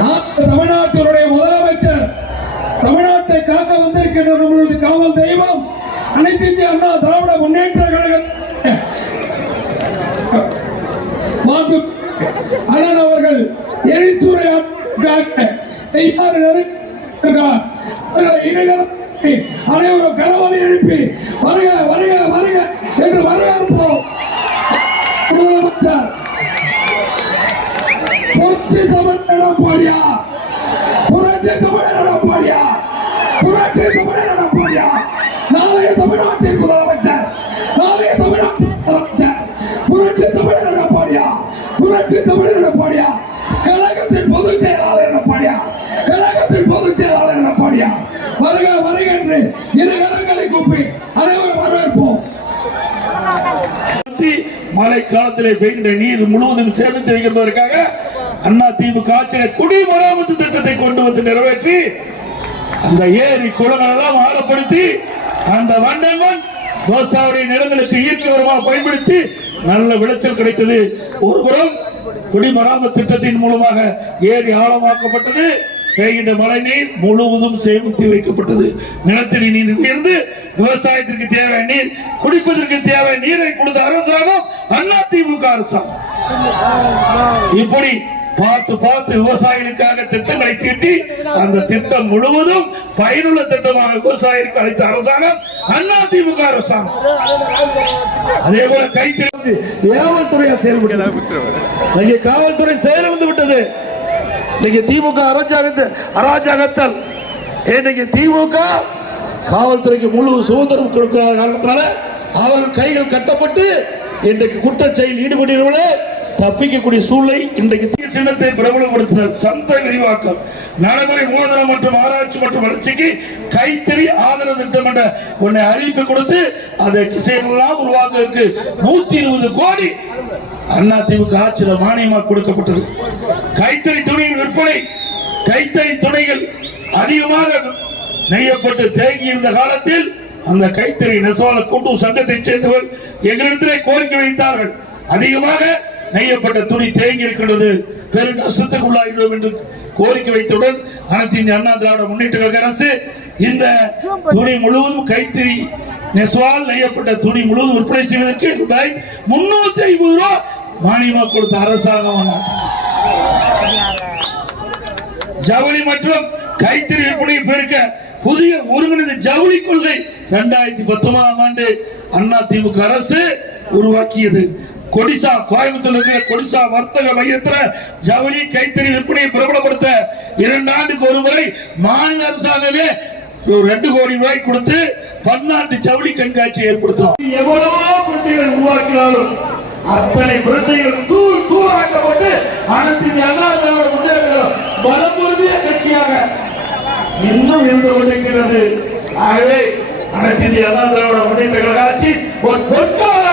தமிழ்நாட்டினுடைய முதலமைச்சர் தமிழ்நாட்டை காக்க வந்திருக்கின்ற நம்மளுடைய காவல் தெய்வம் அனைத்து இந்திய அண்ணா திராவிட முன்னேற்ற கழக அண்ணன் அவர்கள் எழுத்துரையாற்ற அனைவரும் கரவலை எழுப்பி வருக என்று வரவேற்போம் முதலமைச்சர் புரட்சி தமிழ் புரட்சி தமிழ் எடப்பாடியா புரட்சி தமிழ் எடப்பாடியா நாளைய தமிழ்நாட்டின் முதலமைச்சர் நாளைய தமிழ்நாட்டின் முதலமைச்சர் புரட்சி தமிழ் எடப்பாடியா புரட்சி தமிழ் எடப்பாடியா கழகத்தின் பொதுச் செயலாளர் எடப்பாடியா கழகத்தின் பொதுச் செயலாளர் எடப்பாடியா வருக வருக என்று இரு கரங்களை கூப்பி அனைவரும் வரவேற்போம். மழை காலத்திலே பெய்கின்ற நீர் முழுவதும் சேமித்து வைக்கிறதற்காக அண்ணா திமுக ஆட்சியில குடிமராமத்து திட்டத்தை கொண்டு வந்து நிறைவேற்றி அந்த ஏரி குளங்கள் எல்லாம் ஆழப்படுத்தி அந்த வண்டல் விவசாய நிலங்களுக்கு இயற்கை உரமாக பயன்படுத்தி நல்ல விளைச்சல் கிடைத்தது. ஒருபுறம் குடிமராமத்து திட்டத்தின் மூலமாக ஏரி ஆழமாக்கப்பட்டது. பெய்கின்ற மழை நீர் முழுவதும் சேமித்து வைக்கப்பட்டது. நிலத்தடி நீர் உயர்ந்து விவசாயத்திற்கு தேவை நீர் குடிப்பதற்கு தேவை நீரை கொடுத்த அரசாங்கம் அண்ணா திமுக அரசாங்கம். இப்படி பார்த்து பார்த்து விவசாயிகளுக்காக திட்டங்களை தீட்டி அந்த திட்டம் முழுவதும் பயனுள்ள திட்டமாக விவசாயிகளுக்கு அளித்த அரசாங்கம் அண்ணா திமுக அரசாங்கம். அதே போல கைத்திறந்து ஏவல்துறையா செயல்படுகிறது காவல்துறை காவல்துறை செயலிழந்து விட்டது. இன்னைக்கு திமுக அராஜகத்தை அராஜகத்தால். இன்னைக்கு திமுக காவல்துறைக்கு முழு சுதந்திரம் கொடுக்கிற காரணத்தினால அவர்கள் கைகள் கட்டப்பட்டு இன்றைக்கு குற்ற செயல் ஈடுபட்டவர்களே தப்பிக்கக்கூடிய சூழ்நிலை இன்றைக்கு சின்னத்தை பிரபலப்படுத்துதல் சந்தை விரிவாக்கம் நடைமுறை மூலதனம் மற்றும் ஆராய்ச்சி மற்றும் வளர்ச்சிக்கு கைத்தறி ஆதரவு திட்டம் என்ற ஒன்றை அறிவிப்பு கொடுத்து அதை டிசைன்லாம் உருவாக்குவதற்கு நூத்தி இருபது கோடி அண்ணா திமுக ஆட்சியில் மானியமாக கொடுக்கப்பட்டது. கைத்தறி துணியின் விற்பனை கைத்தறி துணிகள் அதிகமாக நெய்யப்பட்டு தேங்கி இருந்த காலத்தில் அந்த கைத்தறி நெசவாளர் கூட்டு சங்கத்தைச் சேர்ந்தவர் எங்களிடத்திலே கோரிக்கை வைத்தார்கள். அதிகமாக நெய்யப்பட்ட துணி தேங்கி இருக்கின்றது. பெரும் நஷ்டத்துக்குள்ளாகிடும் என்று கோரிக்கை வைத்தவுடன் அனைத்து இந்திய அண்ணா திராவிட முன்னேற்ற கழக அரசு இந்த துணி முழுவதும் கைத்தறி நெசவால் நெய்யப்பட்ட துணி முழுவதும் விற்பனை செய்வதற்கு ரூபாய் முன்னூத்தி ஐம்பது ரூபாய் மானியமா கொடுத்த அரசாங்கம் ஜவுளி மற்றும் கைத்தறி விற்பனையை பெருக்க புதிய ஒருங்கிணைந்த ஜவுளி கொள்கை இரண்டாயிரத்தி பத்தொன்பதாம் ஆண்டு அண்ணா திமுக அரசு உருவாக்கியது. கொடிசா கோயம்புத்தூர் இருக்கிற கொடிசா வர்த்தக மையத்துல ஜவுளி கைத்தறி விற்பனையை பிரபலப்படுத்த இரண்டு ஆண்டுக்கு ஒரு முறை மாநில அரசாங்கமே ஒரு ரெண்டு கோடி ரூபாய் கொடுத்து பன்னாட்டு ஜவுளி கண்காட்சி ஏற்படுத்தணும் எவ்வளவோ பிரச்சனைகள் உருவாக்கினாலும் அத்தனை பிரச்சனைகள் தூள் தூளாக்கப்பட்டு அனைத்து இந்திய அண்ணா பலமுறுதிய கட்சியாக இன்னும் இருந்து கொண்டிருக்கிறது. ஆகவே அனைத்து இந்திய அண்ணா திராவிட முன்னேற்ற கழக ஆட்சி ஒரு பொற்கால